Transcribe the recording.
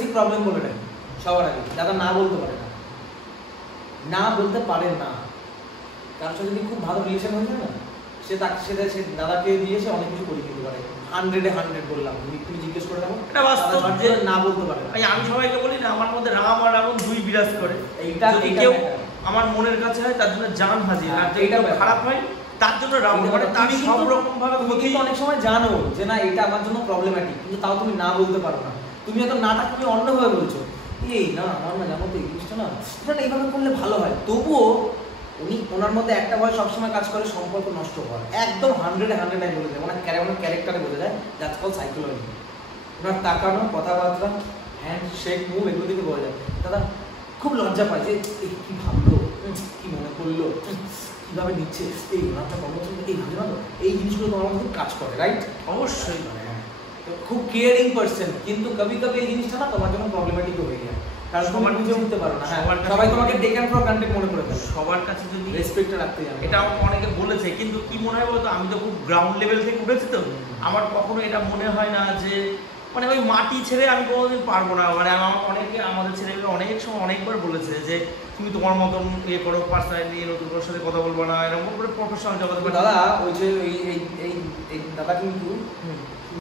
Basic problem বলে নেন সবার আগে। দাদা না বলতে পারে না, না বলতে পারে না। কারোর সাথে যদি খুব ভালো রিলেশন হয়ে যায় না, সে দাদাকে দিয়ে সে অনেক কিছু করে দিতে পারে। 100-এ 100 বললাম, তুমি জিজ্ঞেস করে দেখো, এটা বাস্তব যে না বলতে পারে না। আমি সবাইকে বলি না, আমার মধ্যে রাম আর রাবণ দুই বিরাজ করে। যদি কেউ আমার মনের কাছে হয় তার জন্য জান হাজির, আর যদি কেউ খারাপ হয় তার জন্য রাবণ, মানে তার সব রকম ভাবে। তুমি কিন্তু অনেক সময় জানো যে না এটা আমার জন্য প্রবলেম্যাটিক, কিন্তু তাও তুমি না বলতে পারো না। তুমি হয়তো নাটা তুমি অন্যভাবে বলছো, এই না আমার না জানো তো এই জিনিসটা না এটা এইভাবে করলে ভালো হয়, তবুও ওনার মধ্যে একটা ভয় সবসময় কাজ করে, সম্পর্ক নষ্ট হওয়ার। একদম 100-এ 100 বলে দেয়, ওনার ক্যারেক্টারে বলে দেয়, দ্যাটস কল সাইকোলজি। ওনার তাকানো, কথাবার্তা, হ্যান্ড শেক, মুভ, এগুলো থেকে বলে যায়। দাদা খুব লজ্জা পায় যে এই কী ভাবলো, কী মনে করলো, কীভাবে নিচ্ছে, এই ওনারটা কর্মচারী এই ভালো ভালো, এই জিনিসগুলো তোমার মধ্যে কাজ করে, রাইট? অবশ্যই খুব কেয়ারিং পার্সন, কিন্তু কবি এই জিনিসটা না তোমার জন্য প্রবলেম্যাটিক হয়ে যায়, কারণ তোমার বুঝে উঠতে পারো না। সবাই তোমাকে টেকেন ফর গ্রান্টেড মনে করে ফেলে, সবার কাছে যদি রেসপেক্ট রাখতে জানো। এটা আমাকে অনেকে বলেছে, কিন্তু কি মনে হয় বলতো, আমি তো খুব গ্রাউন্ড লেভেল থেকে উঠেছি, তো আমার কখনো এটা মনে হয় না যে মানে ওই মাটি ছেড়ে আমি কোনোদিন পারবো না। মানে অনেকে আমাদের ছেলেগুলো অনেক সময় অনেকবার বলেছে যে তুমি তোমার মতন ইয়ে করো, পার্সোনালি নতুন কারোর সাথে কথা বলবো না, এরকম করে প্রফেশনাল জগতে। দাদা ওই যে এই দাদা কিন্তু